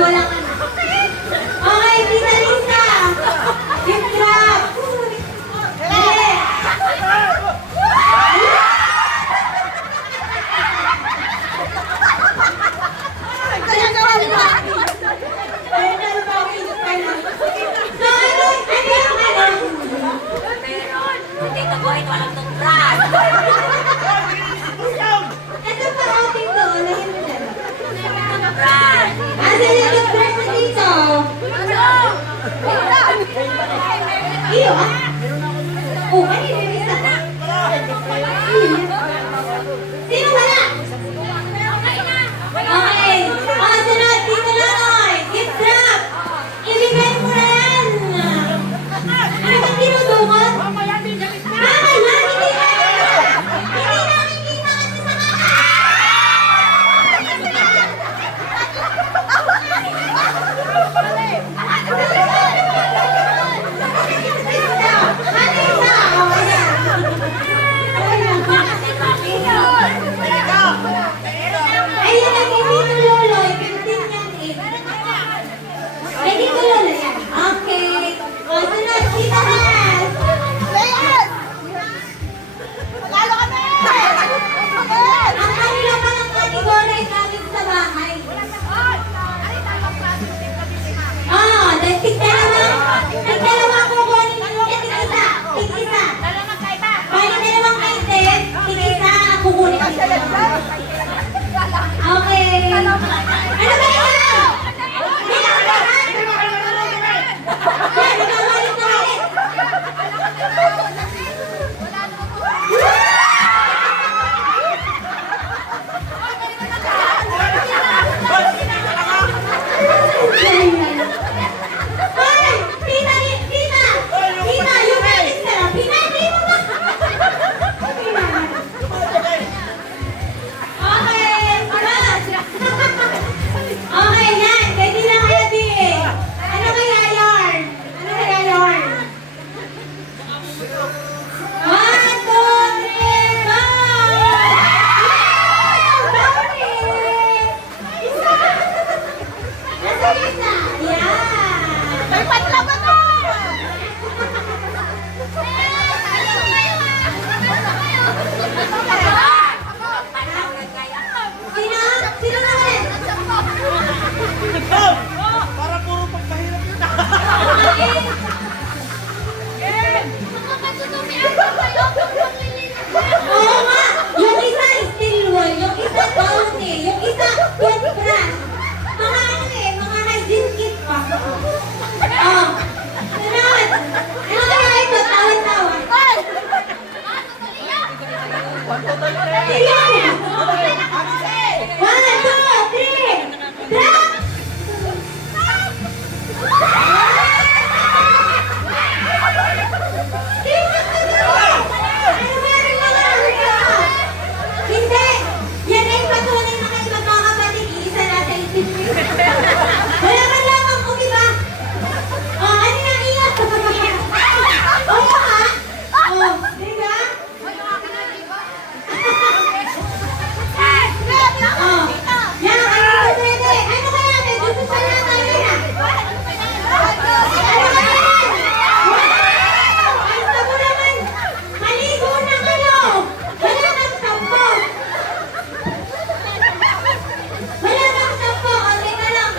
walang ano. Okay, Tita Lisa. Gift wrap. Dali. Hindi ka buhay, walang toothbrush. Ito pa outing to. Lahin mo dyan. Toothbrush. Asan yung toothbrush mo dito? Iyo ah? Oh, kanina may isa na. Sino wala? Okay. Sunod. Dito na oy. Gift wrap. Ibigay mo na yan. Ano bang tinudungan? Mamaya, hindi na. Hindi namin kita kasi sa ayun ang hindi tuloy. 15 yan eh. Ay, di tuloy yan. Okay. O, sunod. Kita Has. Ang kanila pa ng category namin sa bahay. Nagdalawa ko kunin. Tig-isa. Tig-isa. Bali, dalawang item. Tig-isa. Kukunin ko. Okay. Ano ba yan? Pinakabahan? Yan, nagkakalit na ulit. Hoy! Tita! Tita! Yung alis ka na! Pinatay mo ba? Okay! Okay, yan! Pwede na kaya di eh! Ano kaya yarn? Ano kaya yarn? 1, 2, 3, go! Brownie! Isa! Nasa isa! Yan! May patlaban na! Sino? Sino na ulit? Para puro pagpahirap yun. Oo nga! Yung isa steel wool, yung isa bounty, yung isa toothbrush. Mga ano eh, mga hygiene kit pa. Oh. Sunod! Ano kaya ito? Tawad-tawad. Sige! 1, 2, 3! Drop! Hindi! Yan ay patunay na kayo magkakapatid. Iisa nasa isip niyo. Wala ka lamang kung iba. O, ano yung iyak? Oo ha? O, di ba? O, yan, ano pwede? Ano kaya? May gusto pa na tayo na. Ano kaya yan? Ay, sabo naman. Maligo na kayo. Wala kang sampo. Wala kang sampo. O, teka lang.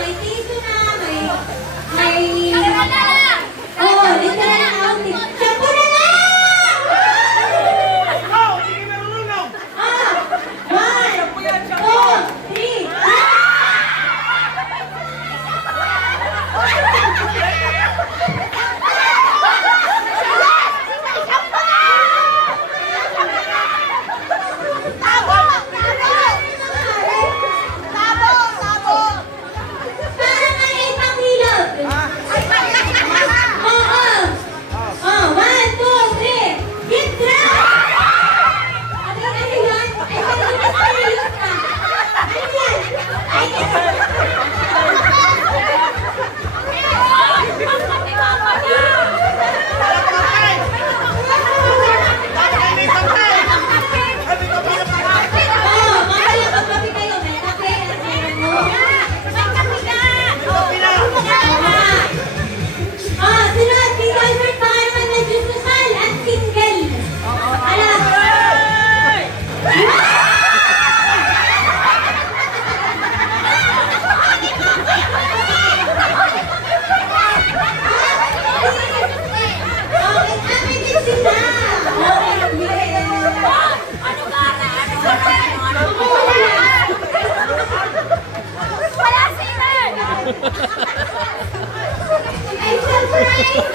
May surprise